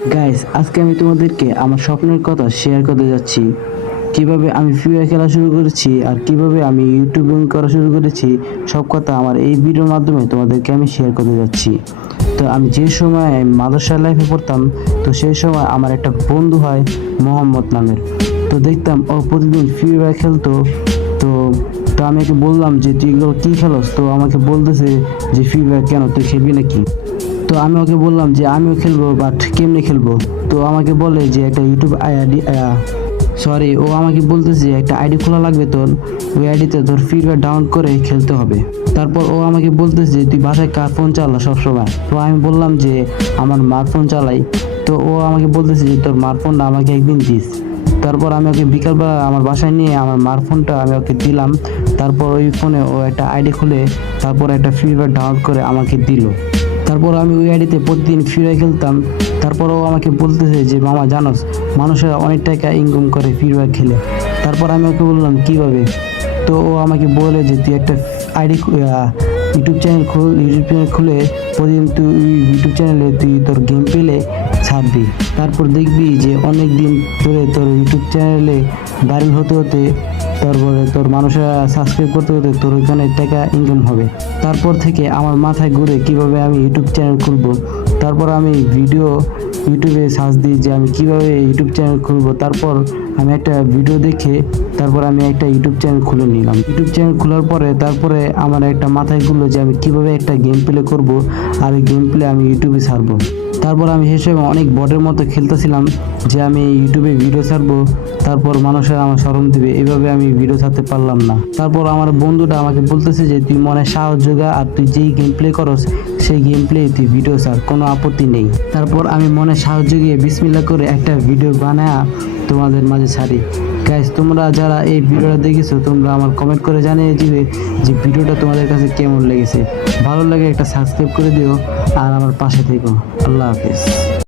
Guys, আজকে আমি তোমাদেরকে আমার স্বপ্নের কথা শেয়ার করতে যাচ্ছি। কিভাবে আমি ফ্রি ফায়ার খেলা শুরু করেছি আর কিভাবে আমি ইউটিউবিং করা শুরু করেছি, সব কথা আমার এই ভিডিওর মাধ্যমে তোমাদেরকে আমি শেয়ার করতে যাচ্ছি। তো আমি যে সময় মাদ্রাসা লাইফে পড়তাম, তো সেই সময় আমার একটা বন্ধু হয় মোহাম্মদ নামের। তো দেখতাম ও প্রতিদিন ফ্রি ফায়ার খেলতো। তো তো আমি ওকে বললাম যে তুই এগুলো কী খেলোস? তো আমাকে বলতেছে যে ফ্রি ফায়ার কেন, তুই খেলবি নাকি? তো আমি ওকে বললাম যে আমিও খেলবো, বাট কেমনে খেলবো? তো আমাকে বলে যে একটা ইউটিউব আইডি, ও আমাকে বলতেছে একটা আইডি খোলা লাগবে তোর, ওই আইডিতে তোর ফ্রি ফায়ার ডাউনলোড করে খেলতে হবে। তারপর ও আমাকে বলতেছে তুই বাসায় কার ফোন চালা সবসময়? তো আমি বললাম যে আমার মার ফোন চালাই। তো ও আমাকে বলতেছে যে তোর মার ফোনটা আমাকে একদিন দিস। তারপর আমি ওকে বিকালবেলা আমার বাসায় নিয়ে আমার মার ফোনটা আমি ওকে দিলাম। তারপর ওই ফোনে ও একটা আইডি খুলে তারপর একটা ফ্রি ফায়ার ডাউনলোড করে আমাকে দিল। তারপর আমি ওই আইডিতে প্রতিদিন ফ্রি ফায়ার খেলতাম। তারপরও আমাকে বলতেছে যে মামা জানোস, মানুষেরা অনেক টাকা ইনকাম করে ফ্রি ফায়ার খেলে। তারপর আমি ওকে বললাম কীভাবে? তো ও আমাকে বলে যে তুই একটা আইডি ইউটিউব চ্যানেল খুলে প্রতিদিন তুই ইউটিউব চ্যানেলে তুই তোর গেম পেলে ছাড়বি। তারপর দেখবি যে অনেক দিন ধরে তোর ইউটিউব চ্যানেলে ভাইরাল হতে হতে, তারপরে তোর মানুষেরা সাবস্ক্রাইব করতে হতে তোর ওইখানে টাকা ইনকাম হবে। তারপর থেকে আমার মাথায় ঘুরে কিভাবে আমি ইউটিউব চ্যানেল খুলবো। তারপর আমি ইউটিউবে সার্চ দিই যে আমি কিভাবে ইউটিউব চ্যানেল খুলবো। তারপর আমি একটা ভিডিও দেখে তারপর আমি একটা ইউটিউব চ্যানেল খুলে নিলাম। ইউটিউব চ্যানেল খোলার পরে তারপরে আমার একটা মাথায় ঘুরলো যে আমি কিভাবে একটা গেম প্লে করব আর এই গেম প্লে আমি ইউটিউবে ছাড়বো। তারপর আমি সেই সময় অনেক বটের মতো খেলতেছিলাম যে আমি ইউটিউবে ভিডিও ছাড়বো, তারপর মানুষের আমার শরম দিবে, এভাবে আমি ভিডিও ছাড়তে পারলাম না। তারপর আমার বন্ধুটা আমাকে বলতেছে যে তুই মনে সাহস জোগা আর তুই যেই গেম প্লে করস সেই গেম প্লে তুই ভিডিও ছাড়, কোনো আপত্তি নেই। তারপর আমি মনে সাহস জুগিয়ে বিসমিল্লাহ করে একটা ভিডিও বানায়া তোমাদের মাঝে ছাড়ি। গাইস, তোমরা যারা এই ভিডিওটা দেখেছো তোমরা আমার কমেন্ট করে জানিয়ে দিবে যে ভিডিওটা তোমাদের কাছে কেমন লেগেছে। ভালো লাগে একটা সাবস্ক্রাইব করে দিও আর আমার পাশে থেকো। আল্লাহ হাফেজ।